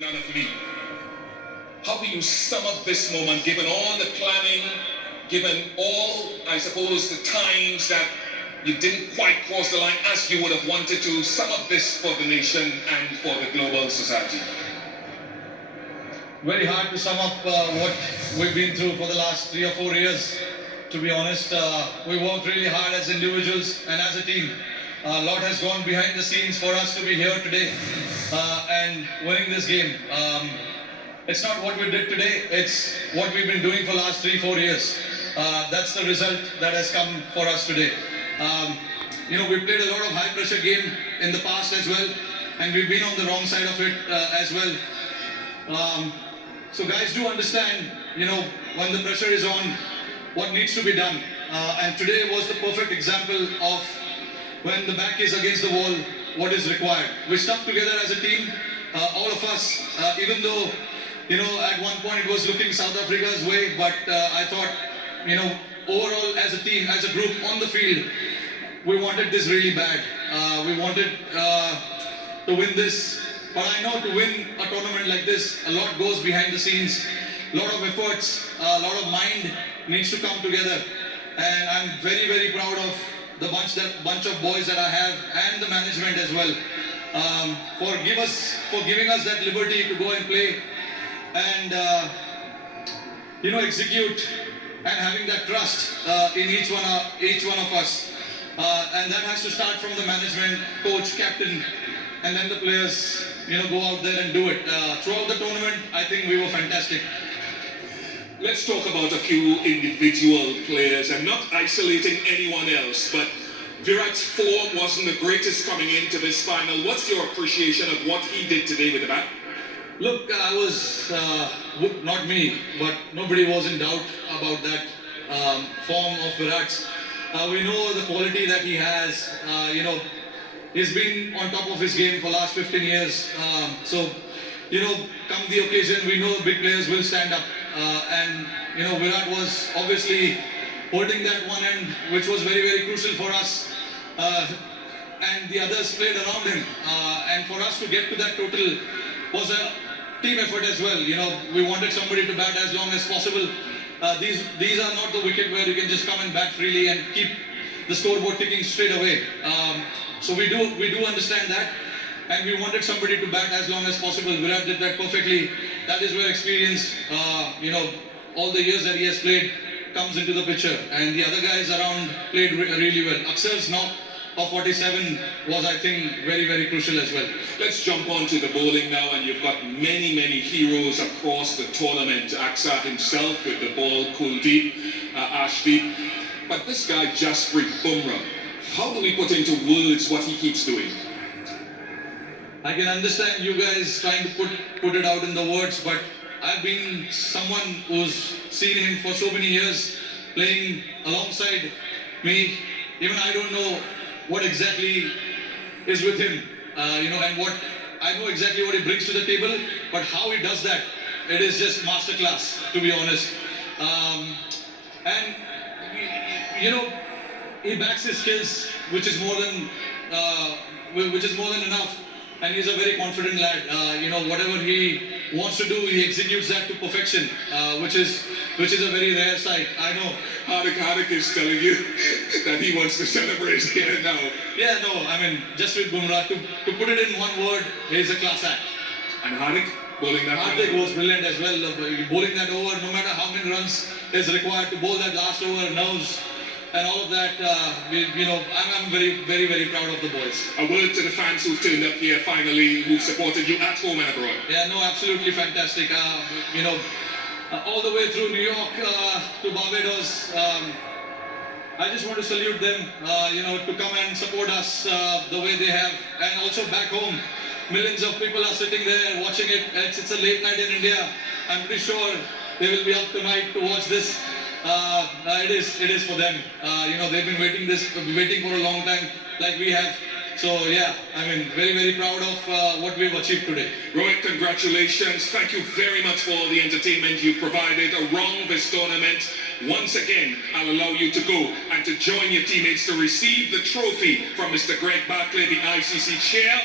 None of me. How do you sum up this moment, given all the planning, given all, I suppose, the times that you didn't quite cross the line as you would have wanted to? Sum up this for the nation and for the global society. Very hard to sum up what we've been through for the last 3 or 4 years. To be honest, we worked really hard as individuals and as a team. A lot has gone behind the scenes for us to be here today and winning this game. It's not what we did today, it's what we've been doing for the last 3-4 years. That's the result that has come for us today. We played a lot of high pressure game in the past as well, and we've been on the wrong side of it as well. So guys, do understand, when the pressure is on, what needs to be done. And today was the perfect example of when the back is against the wall, what is required. We stuck together as a team, all of us, even though, at one point it was looking South Africa's way, but I thought, overall as a team, as a group on the field, we wanted this really bad. We wanted to win this. But I know to win a tournament like this, a lot goes behind the scenes, a lot of efforts, a lot of mind needs to come together. And I'm very, very proud of the bunch of boys that I have and the management as well, for giving us that liberty to go and play and execute and having that trust in each one of us. And that has to start from the management, coach, captain, and then the players, go out there and do it. Throughout the tournament, I think we were fantastic. Let's talk about a few individual players. I'm not isolating anyone else, but Virat's form wasn't the greatest coming into this final. What's your appreciation of what he did today with the bat? Look, I was, not me, but nobody was in doubt about that form of Virat's. We know the quality that he has. He's been on top of his game for the last 15 years. Come the occasion, we know big players will stand up. And Virat was obviously holding that one end, which was very, very crucial for us. And the others played around him. And for us to get to that total was a team effort as well. We wanted somebody to bat as long as possible. These are not the wicket where you can just come and bat freely and keep the scoreboard ticking straight away. So we do understand that, and we wanted somebody to bat as long as possible. Virat did that perfectly. That is where experience, all the years that he has played comes into the picture. And the other guys around played really well. Aksar's knock of 47 was, I think, very, very crucial as well. Let's jump on to the bowling now, and you've got many, many heroes across the tournament. Akshar himself with the ball, Kuldeep, Ashdeep. But this guy, Jasprit Bumrah, how do we put into words what he keeps doing? I can understand you guys trying to put it out in the words, but I've been someone who's seen him for so many years playing alongside me. Even I don't know what exactly is with him, and what I know exactly what he brings to the table, but how he does that, it is just masterclass, to be honest. And he backs his skills, which is more than enough. And he's a very confident lad. Whatever he wants to do, he executes that to perfection, which is a very rare sight. I know. Hardik is telling you that he wants to celebrate here now. Yeah, no, Jasprit Bumrah, to put it in one word, he's a class act. And Hardik bowling that. Hardik was brilliant as well. Bowling that over, no matter how many runs is required to bowl that last over, nerves and all of that, I'm very, very, very proud of the boys. A word to the fans who've turned up here finally, who've supported you at home and abroad. Yeah, no, absolutely fantastic. All the way through New York to Barbados, I just want to salute them, to come and support us the way they have. And also back home, millions of people are sitting there watching it. It's a late night in India. I'm pretty sure they will be up tonight to watch this. It is for them. They've been waiting for a long time, like we have. So yeah, very, very proud of what we've achieved today. Rohit, congratulations. Thank you very much for all the entertainment you've provided around this tournament. Once again, I'll allow you to go and to join your teammates to receive the trophy from Mr. Greg Barclay, the ICC chair.